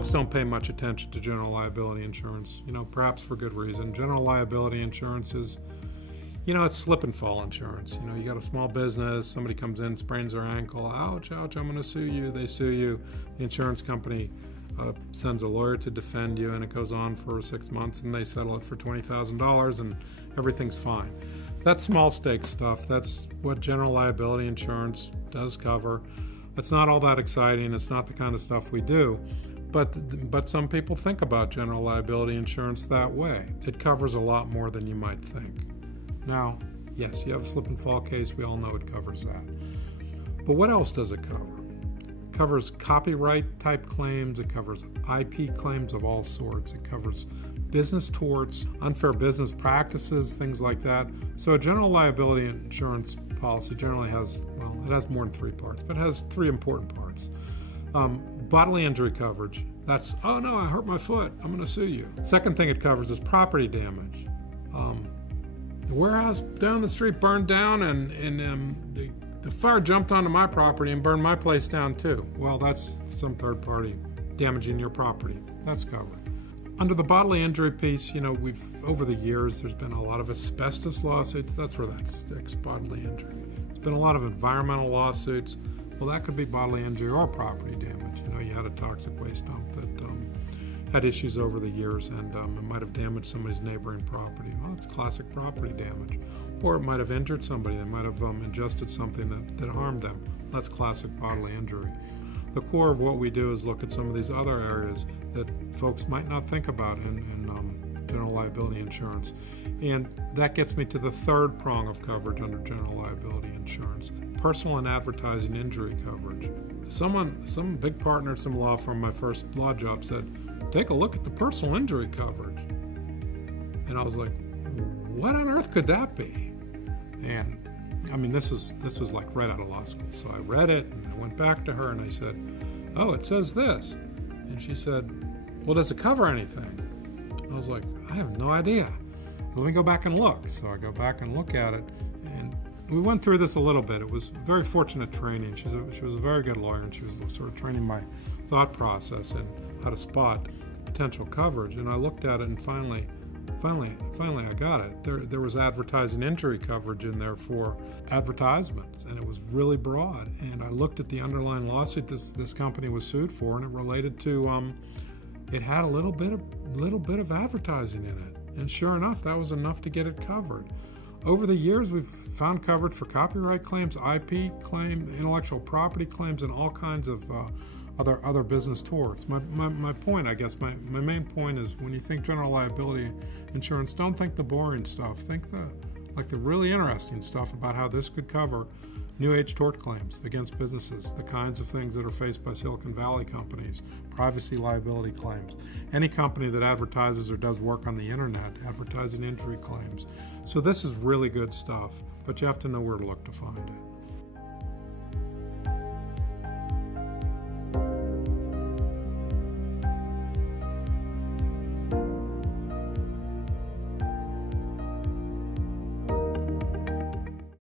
folks don't pay much attention to general liability insurance, perhaps for good reason. General liability insurance is, it's slip and fall insurance. You got a small business, somebody comes in, sprains their ankle, ouch, ouch, I'm going to sue you. They sue you. The insurance company sends a lawyer to defend you, and it goes on for 6 months, and they settle it for $20,000, and everything's fine. That's small stakes stuff. That's what general liability insurance does cover. It's not all that exciting. It's not the kind of stuff we do. But some people think about general liability insurance that way. It covers a lot more than you might think. Now, yes, you have a slip and fall case. We all know it covers that. But what else does it cover? It covers copyright type claims. It covers IP claims of all sorts. It covers business torts, unfair business practices, things like that. So a general liability insurance policy generally has, it has more than 3 parts, but it has 3 important parts. Bodily injury coverage. That's, oh no, I hurt my foot, I'm going to sue you. Second thing it covers is property damage. The warehouse down the street burned down, and the fire jumped onto my property and burned my place down too. Well, that's some third party damaging your property. That's covered. Under the bodily injury piece, over the years, there's been a lot of asbestos lawsuits. That's where that sticks, bodily injury. There's been a lot of environmental lawsuits. Well, that could be bodily injury or property damage. You had a toxic waste dump that had issues over the years, and it might have damaged somebody's neighboring property. Well, it's classic property damage. Or it might have injured somebody. They might have ingested something that harmed them. That's classic bodily injury. The core of what we do is look at some of these other areas that folks might not think about in general liability insurance. And that gets me to the third prong of coverage under general liability insurance, personal and advertising injury coverage. Some big partner at some law firm, my first law job, said, take a look at the personal injury coverage. And I was like, what on earth could that be? And this was like right out of law school. So I read it, and I went back to her, and I said, oh, it says this. And she said, well, does it cover anything? I was like, I have no idea. Let me go back and look. So I go back and look at it, and we went through this a little bit. It was very fortunate training. She was a very good lawyer, and she was sort of training my thought process and how to spot potential coverage. And I looked at it, and finally I got it. There was advertising injury coverage in there for advertisements, and it was really broad. And I looked at the underlying lawsuit this company was sued for, and it related to it had a little bit of advertising in it. And sure enough, that was enough to get it covered. Over the years, we've found coverage for copyright claims, IP claims, intellectual property claims, and all kinds of other business torts. My point, I guess, my main point is, when you think general liability insurance, don't think the boring stuff. Think the really interesting stuff about how this could cover new age tort claims against businesses, the kinds of things that are faced by Silicon Valley companies, privacy liability claims, any company that advertises or does work on the internet, advertising injury claims. So this is really good stuff, but you have to know where to look to find it.